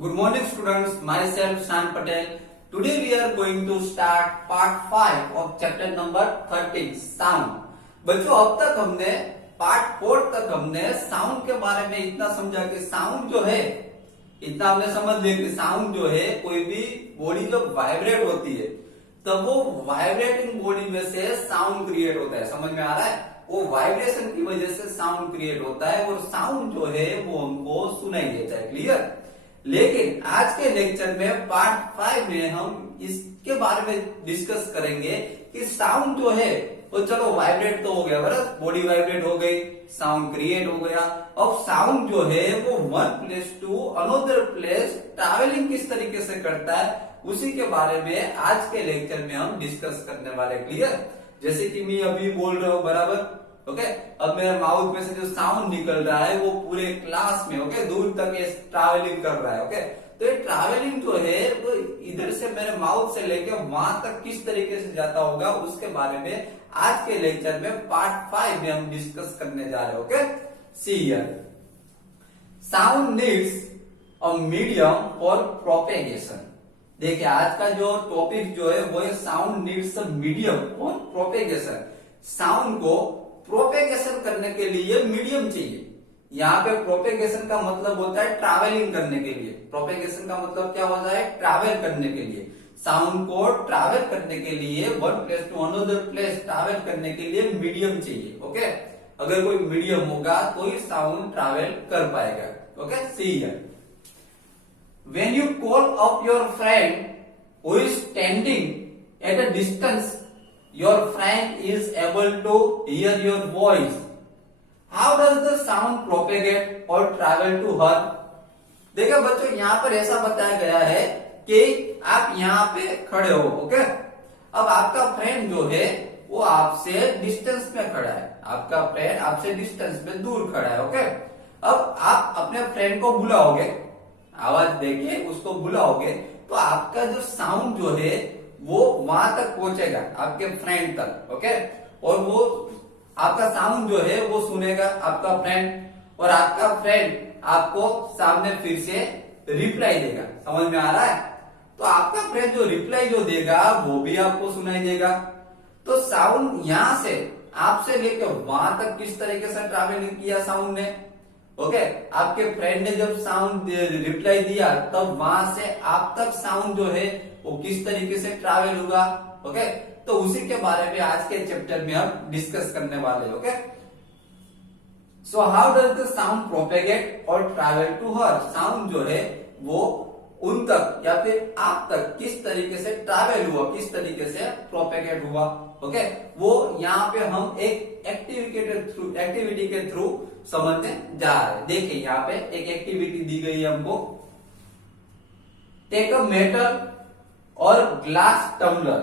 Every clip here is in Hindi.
Good morning students, myself Shan Patel. Today we are going to start part 5 of chapter number 13 sound. बच्चों अब तक हमने पार्ट 4 तक हमने साउंड के बारे में इतना समझा कि साउंड जो है इतना हमने समझ लिया कि साउंड जो है कोई भी बॉडी जब वाइब्रेट होती है तब वो वाइब्रेटिंग बॉडी में से साउंड क्रिएट होता है। समझ में आ रहा है? वो वाइब्रेशन की वजह से साउंड क्रिएट होता है और साउंड जो है वो हमको सुनाई देता है। क्लियर? लेकिन आज के लेक्चर में पार्ट 5 में हम इसके बारे में डिस्कस करेंगे कि साउंड जो है वो चलो वाइब्रेट तो हो गया, बराबर, बॉडी वाइब्रेट हो गई, साउंड क्रिएट हो गया। अब साउंड जो है वो one place to another place travelling किस तरीके से करता है उसी के बारे में आज के लेक्चर में हम डिस्कस करने वाले। क्लियर? जैसे कि मैं अभी बोल रहा हूँ, बराबर, ओके, अब मेरे माउथ में से जो साउंड निकल रहा है वो पूरे क्लास में ओके दूर तक ये ट्रैवलिंग कर रहा है। ओके, तो ये ट्रैवलिंग जो है वो इधर से मेरे माउथ से लेके वहां तक किस तरीके से जाता होगा उसके बारे में आज के लेक्चर में पार्ट 5 में हम डिस्कस करने जा रहे हैं। Okay, see here, sound needs a medium for propagation. देखिए आज का जो टॉपिक जो है वो है sound needs a medium for propagation. Sound को प्रोपेगेशन करने के लिए मीडियम चाहिए। यहाँ पे प्रोपेगेशन का मतलब होता है ट्रैवलिंग करने के लिए। प्रोपेगेशन का मतलब क्या होता है? ट्रैवल करने के लिए। साउंड को ट्रैवल करने के लिए one place to another place travel करने के लिए मीडियम चाहिए। ओके, अगर कोई मीडियम होगा तो ही साउंड ट्रैवल कर पाएगा। Okay, see here, when you call up your friend who is standing at a distance, your friend is able to hear your voice. How does the sound propagate or travel to her? देखिए बच्चों यहाँ पर ऐसा बताया गया है कि आप यहाँ पे खड़े हो, ओके, अब आपका फ्रेंड जो है वो आपसे डिस्टेंस में खड़ा है। आपका फ्रेंड आपसे डिस्टेंस में दूर खड़ा है। ओके, अब आप अपने फ्रेंड को बुलाओगे, आवाज देके उसको बुलाओगे तो आपका जो साउंड जो है वो वहां तक पहुंचेगा, आपके फ्रेंड तक। ओके, और वो आपका साउंड जो है वो सुनेगा आपका फ्रेंड, और आपका फ्रेंड आपको सामने फिर से रिप्लाई देगा। समझ में आ रहा है? तो आपका फ्रेंड जो रिप्लाई जो देगा वो भी आपको सुनाई देगा। तो साउंड यहां से आपसे लेकर वहां तक किस तरीके से ट्रैवलिंग किया साउंड ने। ओके, आपके फ्रेंड ने जब साउंड रिप्लाई दिया तब वहां से आप तक साउंड जो है वो किस तरीके से ट्रैवल होगा। ओके, तो उसी के बारे में आज के चैप्टर में हम डिस्कस करने वाले हैं। Okay, so how does the sound propagate और ट्रैवल टू हर। साउंड जो है वो उन तक या फिर आप तक किस तरीके से ट्रैवल हुआ, किस तरीके से प्रोपेगेट हुआ। ओके, वो यहाँ पे हम एक एक्टिविटी के थ्रू समझने जा रहे हैं। देखिए यहाँ पे एक एक्टिविटी दी गई है हमको, टेक अ मेटल और ग्लास टम्बलर।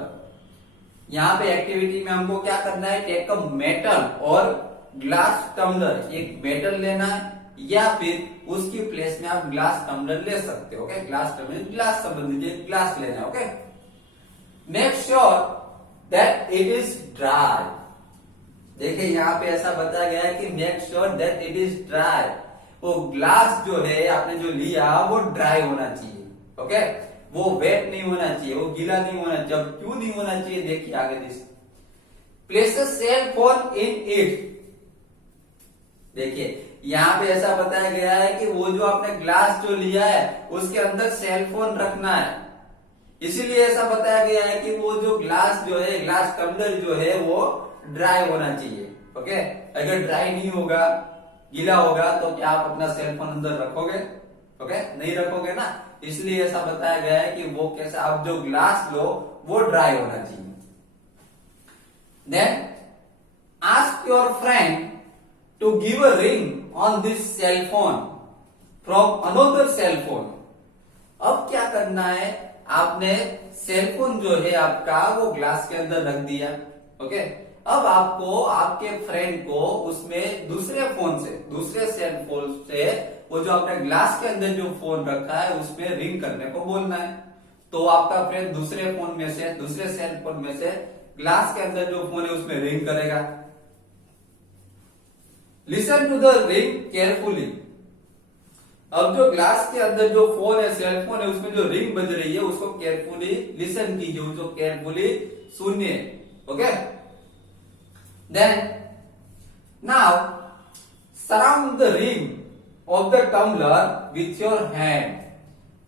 यहाँ पे एक्टिविटी में हमको क्या करना है? टेक अ मेटल और ग्लास टम्बलर। एक मेटल लेना है या फिर उसकी प्लेस में आप ग्लास टम्बलर ले सकते हो। ओके, ग्लास टम्बलर, ग्लास संबंधी ग्लास लेना है। Okay, make sure that it is dry. देखिए यहाँ पे ऐसा बताया गया है कि make sure that it is dry. वो ग्लास जो है आपने जो लिया वो ड्राई होना चाहिए। ओके, वो वेट नहीं होना चाहिए, वो गीला नहीं होना चाहिए। जब क्यों नहीं होना चाहिए देखिए आगे this, place a cell phone in it. देखिए यहाँ पे ऐसा बताया गया है कि वो जो आपने ग्लास जो लिया है उसके अंदर सेल फोन रखना है। इसीलिए ऐसा बताया गया है कि वो जो ग्लास जो है, ग्लास टम्बलर जो है वो ड्राई होना चाहिए। ओके, अगर ड्राई नहीं होगा, गीला होगा तो क्या आप अपना सेल फोन अंदर रखोगे? ओके, नहीं रखोगे ना। इसलिए ऐसा बताया गया है कि वो कैसा, आप जो ग्लास लो वो ड्राई होना चाहिए। Then ask your friend to give a ring on this cell phone from another cell phone. अब क्या करना है? आपने सेल फोन जो है आपका वो ग्लास के अंदर रख दिया। ओके, अब आपको आपके फ्रेंड को उसमें दूसरे फोन से, दूसरे सेल फोन से वो जो आपने ग्लास के अंदर जो फोन रखा है उसमें रिंग करने को बोलना है। तो आपका फ्रेंड दूसरे फोन में से, दूसरे सेल फोन में से ग्लास के अंदर जो फोन है उसमें रिंग करेगा। Listen to the ring carefully. अब जो ग्लास के अंदर जो फोन है, सेलफोन है, उसमें जो रिंग बज रही है उसको केयरफुली लिसन कीजिए, उसको केयरफुली सुनिए। Okay, then now surround the ring of the tumbler with your hand.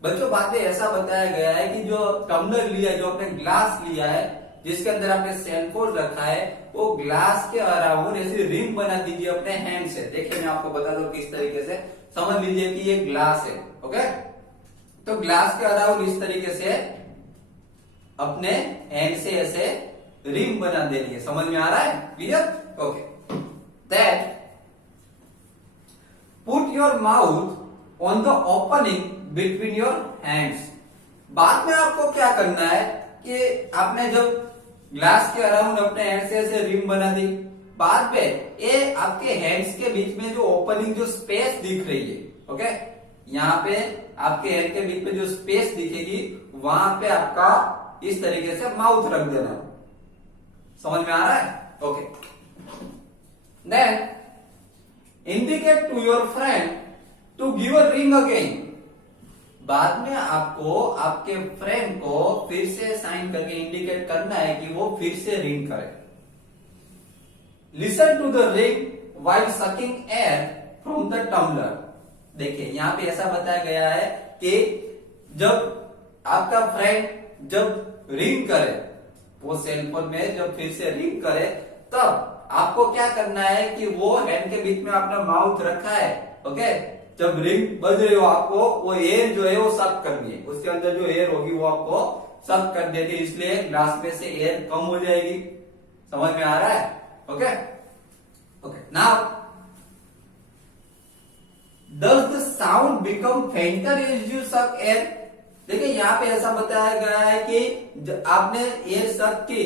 बच्चों बातें ऐसा बताया गया है कि जो टम्बलर लिया है, जो आपने ग्लास लिया है जिसके अंदर आपने सेलफोन रखा है, वो ग्लास के अराउंड ऐसी रिंग बना दीजिए अपने हैंड से। देखिए मैं आपको बता दूं किस तरीके से, समझ लीजिए कि ये ग्लास है। ओके, तो ग्लास के अराउंड इस तरीके से अपने हैंड से ऐसे रिंग बना देनी है। समझ में आ रहा है? Clear? Okay, that put your mouth on the opening between your hands. बाद में आपको क्या करना है कि आपने जब ग्लास के अराउंड अपने हैंड से ऐसे रिंग बना दी, बाद में ये आपके हैंड्स के बीच में जो ओपनिंग, जो स्पेस दिख रही है, ओके, यहाँ पे आपके हैंड के बीच में जो स्पेस दिखेगी वहां पे आपका इस तरीके से माउथ रख देना। समझ में आ रहा है? Okay, then indicate to your friend to give a ring again. बाद में आपको आपके फ्रेंड को फिर से साइन करके इंडिकेट करना है कि वो फिर से रिंग करे। Listen to the ring while sucking air from the tumbler. देखिए यहां पे ऐसा बताया गया है कि जब आपका फ्रेंड जब रिंग करे, वो सेलफोन में जब फिर से रिंग करे, तब आपको क्या करना है कि वो हैंड के बीच में अपना माउथ रखा है। ओके, जब रिंग बज रही हो आपको वो एयर जो है वो सक करनी है, उसके अंदर जो एयर होगी वो आपको सक कर देगी, इसलिए ग्लास में से एयर कम हो जाएगी। समझ में आ रहा है? Okay, okay, now does the sound become fainter as you suck air. देखिए यहाँ पे ऐसा बताया गया है कि आपने एयर सक की,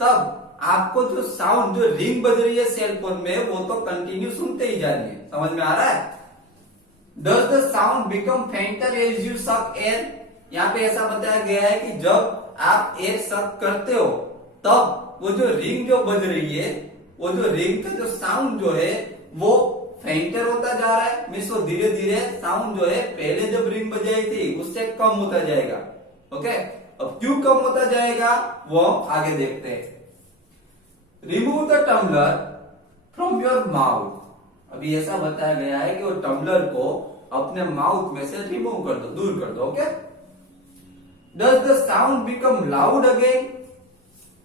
तब आपको जो साउंड, जो रिंग बज रही है सेलफोन में, वो तो कंटिन्यू सुनते ही जाएंगे। समझ में आ रहा है? Does the sound become fainter as you suck air? यहाँ पे ऐसा बताया गया है कि जब आप एयर सक करते हो तब वो जो रिंग जो बज रही है, वो जो रिंग का जो साउंड जो है वो फेंटर होता जा रहा है, मीन्स वो धीरे धीरे साउंड जो है पहले जब रिंग बजाई थी उससे कम होता जाएगा। ओके, अब क्यों कम होता जाएगा वो हम आगे देखते हैं। Remove the tumbler from your mouth. अभी ऐसा बताया गया है कि वो टम्बलर को अपने माउथ में से रिमूव कर दो, दूर कर दो। Okay, does the sound become loud again.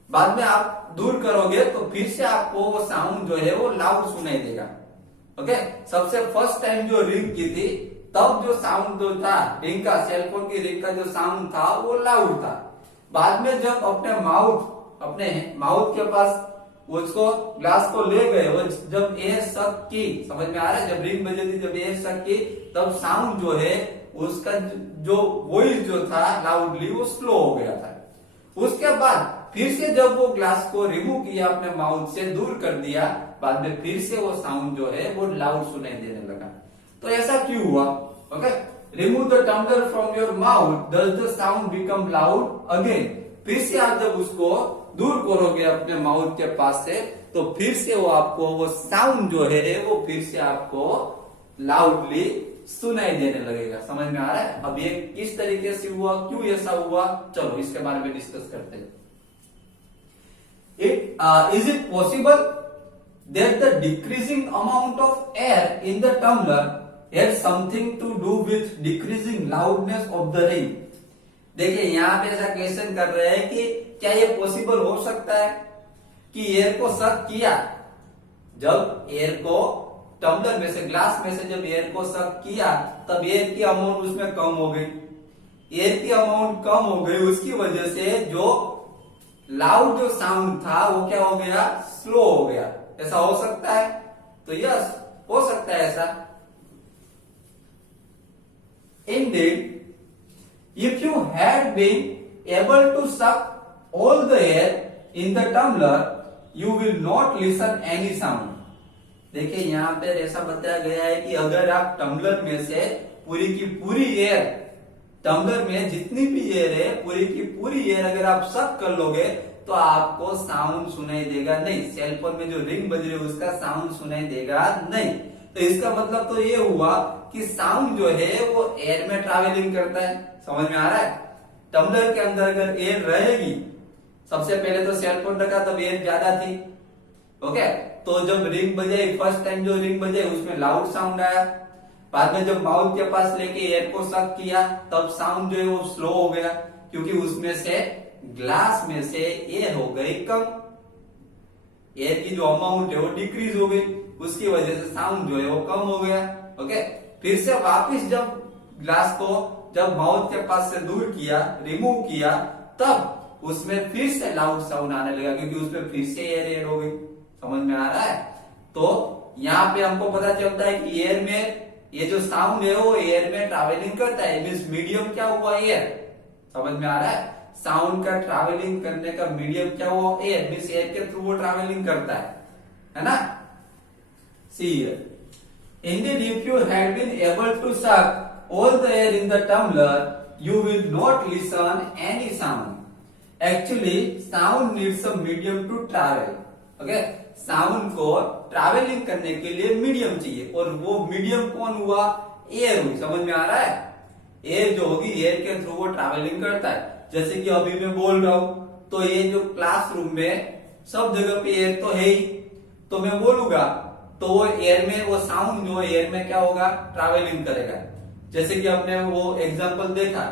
बाद में आप दूर करोगे तो फिर से आपको वो साउंड जो है वो लाउड सुनाई देगा। ओके, सबसे फर्स्ट टाइम जो रिंग की थी तब जो साउंड जो था रिंग का, सेलफोन की रिंग का जो साउंड था वो लाउड था। बाद में जब अपने माउथ के पास उसको ग्लास को ले गए, वो जब एयर सक की, समझ में आ रहा है, जब रिंग बजी थी, जब एयर सक की, तब साउंड जो है उसका जो वॉइस जो था लाउडली वो स्लो हो गया था। उसके बाद फिर से जब वो ग्लास को रिमूव किया, अपने माउथ से दूर कर दिया, बाद में फिर से वो साउंड जो है वो लाउड सुनाई देने लगा। तो ऐसा क्यों हुआ? Okay, remove the tumbler from your mouth, does the sound become loud again. फिर से आप जब उसको दूर करोगे अपने माउथ के पास से, तो फिर से वो आपको वो साउंड जो है वो फिर से आपको लाउडली सुनाई देने लगेगा। समझ में आ रहा है? अब ये किस तरीके से हुआ, क्यों ऐसा हुआ, चलो इसके बारे में डिस्कस करते हैं। Is it possible that the decreasing amount of air in the tumbler has something to do with decreasing loudness of the ring? देखिए यहाँ पे ऐसा क्वेश्चन कर रहे हैं कि क्या ये पॉसिबल हो सकता है कि एयर को सक किया, जब एयर को टम्बलर में से, ग्लास में से जब एयर को सक किया, तब एयर की अमाउंट उसमें कम हो गई। एयर की अमाउंट कम हो गई, उसकी वजह से जो लाउड जो साउंड था वो क्या हो गया, स्लो हो गया। ऐसा हो सकता है? तो यस, हो सकता है ऐसा। Indeed, if you had been able to suck all the air in the tumbler, you will not listen any sound. देखिए यहाँ पे ऐसा बताया गया है कि अगर आप टम्बलर में से पूरी की पूरी एयर, टम्बलर में जितनी भी एयर है पूरी की पूरी एयर अगर आप सक कर लोगे तो आपको साउंड सुनाई देगा नहीं। सेलफोन में जो रिंग बज रही है उसका साउंड सुनाई देगा नहीं। तो इसका मतलब तो ये हुआ कि साउंड जो है वो एयर में ट्रैवलिंग करता है। समझ में आ रहा है? टम्बलर के अंदर अगर एयर रहेगी, सबसे पहले तो सेल फोन रखा तब एयर ज्यादा थी, ओके, तो जब रिंग बजाई, फर्स्ट टाइम जो रिंग बजाई उसमें लाउड साउंड आया। बाद में जब माउथ के पास लेके एयर को सक किया तब साउंड जो है वो स्लो हो गया, क्योंकि उसमें से ग्लास में से एयर हो गई कम, एयर की जो अमाउंट है वो डिक्रीज हो गई, उसकी वजह से साउंड जो है वो कम हो गया। ओके, फिर से वापस जब ग्लास को जब माउथ के पास से दूर किया, रिमूव किया, तब उसमें फिर से लाउड साउंड आने लगा, क्योंकि उसमें फिर से एयर एयर हो गई। समझ में आ रहा है? तो यहाँ पे हमको पता चलता है कि एयर में ये जो साउंड है वो एयर में ट्रैवलिंग करता है, मीन्स मीडियम क्या हुआ? एयर। समझ में आ रहा है? साउंड का ट्रैवलिंग करने का मीडियम क्या हुआ? एयर, मीन्स एयर के थ्रू वो ट्रैवलिंग करता है ना? See here, indeed if you had been able to suck all the air in the tumbler, you will not listen any sound. Actually, sound needs a medium to travel. Okay? Sound को ट्रैवलिंग करने के लिए मीडियम चाहिए, और वो मीडियम कौन हुआ? एयर हुई। समझ में आ रहा है? एयर जो होगी, एयर के थ्रू वो ट्रैवलिंग करता है। जैसे कि अभी मैं बोल रहा हूं, तो ये जो क्लासरूम में सब जगह पे एयर तो है ही, तो मैं बोलूंगा तो वो एयर में, वो साउंड जो एयर में क्या होगा? ट्रैवलिंग करेगा। जैसे कि आपने वो एग्जांपल देखा,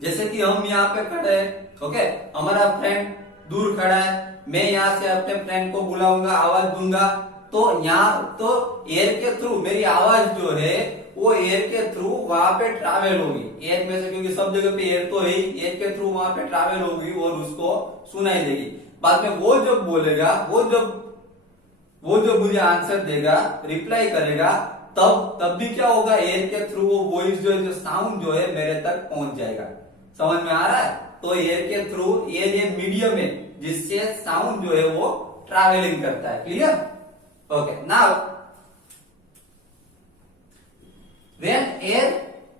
जैसे कि हम यहाँ पे खड़े हैं, ओके, हमारा फ्रेंड दूर खड़ा है, मैं यहाँ से अपने फ्रेंड को बुलाऊंगा, आवाज दूंगा, तो यहाँ तो एयर के थ्रू मेरी आवाज जो है वो एयर के थ्रू वहां पे ट्रैवल होगी, एयर में से, क्योंकि सब जगह पे एयर तो है, एयर के थ्रू वहां पे ट्रैवल होगी और उसको सुनाई देगी। बाद में वो जब बोलेगा, वो जो मुझे आंसर देगा, रिप्लाई करेगा, तब भी क्या होगा? एयर के थ्रू वो वॉइस जो साउंड जो है मेरे तक पहुंच जाएगा। समझ में आ रहा है? तो एयर के थ्रू, एयर ये मीडियम है जिससे साउंड जो है वो ट्रैवलिंग करता है। Clear? Okay, now when air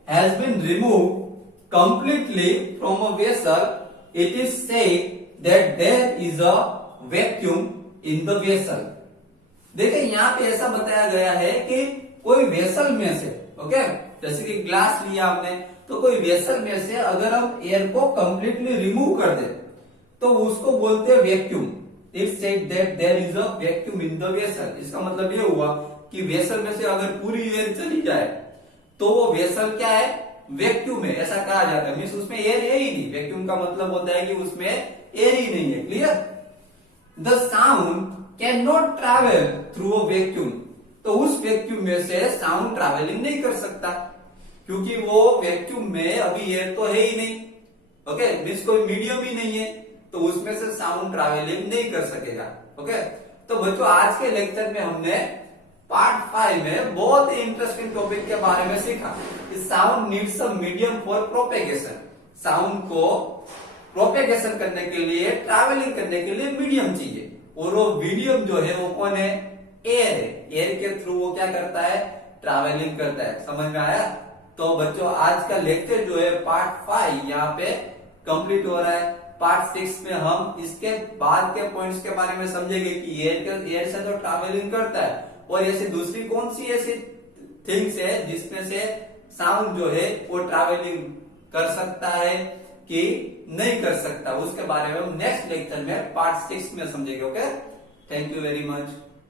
has been removed completely from a vessel, it is said that there is a vacuum in the vessel. देखिए यहाँ पे ऐसा बताया गया है कि कोई वेसल में से, ओके, जैसे कि ग्लास लिया हमने, तो कोई वेसल में से अगर हम एयर को कंप्लीटली रिमूव कर दे तो उसको बोलते हैं vacuum. It said that there is a vacuum in the vessel. इसका मतलब ये हुआ कि वेसल में से अगर पूरी एयर चली जाए तो वो वेसल क्या है? वैक्यूम है, ऐसा कहा जाता है। मीन्स उसमें एयर है ही नहीं। वैक्यूम का मतलब होता है कि उसमें एयर ही नहीं है। Clear? The sound can not travel through a vacuum, तो उस वैक्यूम में से साउंड ट्रैवलिंग नहीं कर सकता, क्योंकि वो वैक्यूम में अभी एयर तो है ही नहीं। ओके, मीन्स कोई मीडियम ही नहीं है, तो उसमें से साउंड ट्रैवलिंग नहीं कर सकेगा। ओके, तो बच्चों आज के लेक्चर में हमने पार्ट 5 में बहुत ही इंटरेस्टिंग टॉपिक के बारे में सीखा। Sound needs a medium for propagation. Sound को प्रोपेगेशन करने के लिए, ट्रैवलिंग करने के लिए मीडियम चाहिए, और वो मीडियम जो है वो कौन है? एयर है। एयर के थ्रू वो क्या करता है? ट्रैवलिंग करता है। समझ में आया? तो बच्चों आज का लेक्चर जो है पार्ट 5 यहाँ पे कंप्लीट हो रहा है। पार्ट 6 में हम इसके बाद के पॉइंट्स के बारे में समझेंगे कि एयर से तो ट्रैवलिंग करता है, और ऐसी दूसरी कौन सी ऐसी थिंग्स है जिसमें से साउंड जो है वो ट्रैवलिंग कर सकता है कि नहीं कर सकता, उसके बारे में हम नेक्स्ट लेक्चर में पार्ट 6 में समझेंगे। Okay, thank you very much.